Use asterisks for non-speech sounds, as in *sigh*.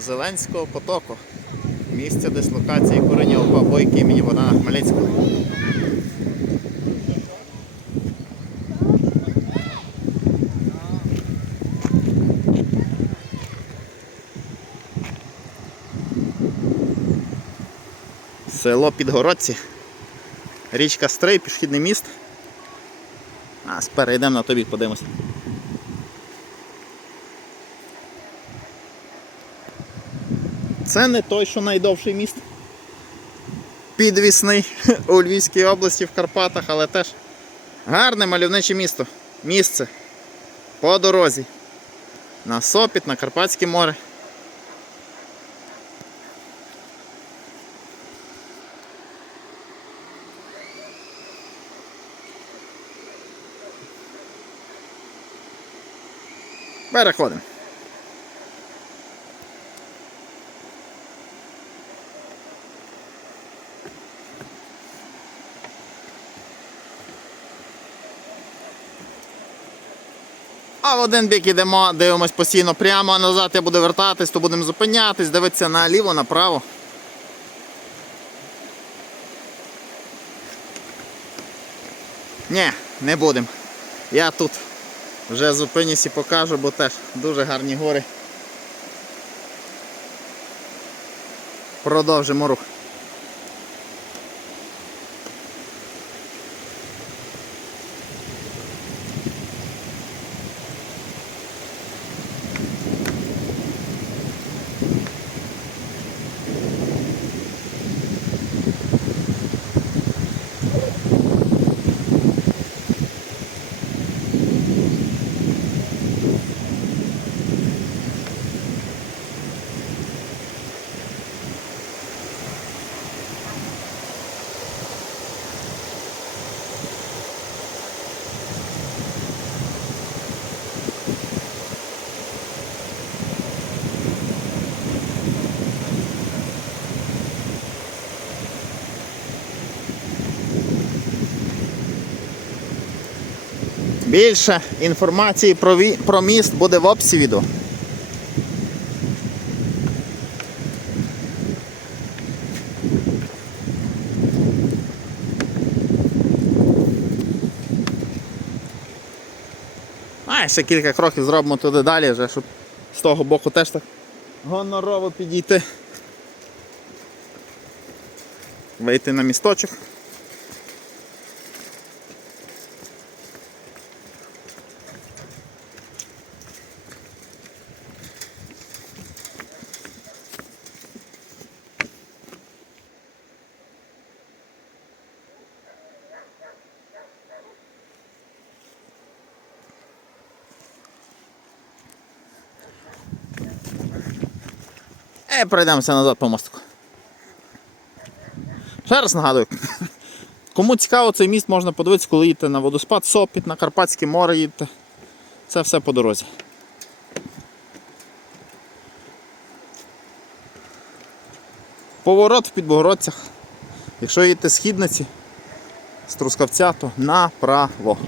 Зеленського потоку. Місце дислокації курення ОПА Бойки імені Богдана Хмельницького. Село Підгородці. Річка Стрий, пішохідний міст. А, перейдемо на тобі, подивимося. Це не той, що найдовший міст. Підвісний *laughs* у Львівській області в Карпатах, але теж гарне мальовниче місто. Місце по дорозі. На Сопіт, на Карпатське море. Переходимо. А в один бік йдемо, дивимось постійно прямо, а назад я буду вертатись, то будемо зупинятись, дивитися наліво, направо. Ні, не будемо. Я тут вже зупинюсь і покажу, бо теж дуже гарні гори. Продовжимо рух. Більше інформації про, ві- про міст буде в описі. А, ще кілька кроків зробимо туди далі, вже, щоб з того боку теж так гонорово підійти. Вийти на місточок. І пройдемося назад по мостику. Ще раз нагадую. Кому цікаво цей міст можна подивитися, коли їдете на водоспад, Сопіт, на Карпатське море їдете. Це все по дорозі. Поворот в Підбогородцях. Якщо їдете з Хідниці, з Трускавця, то направо.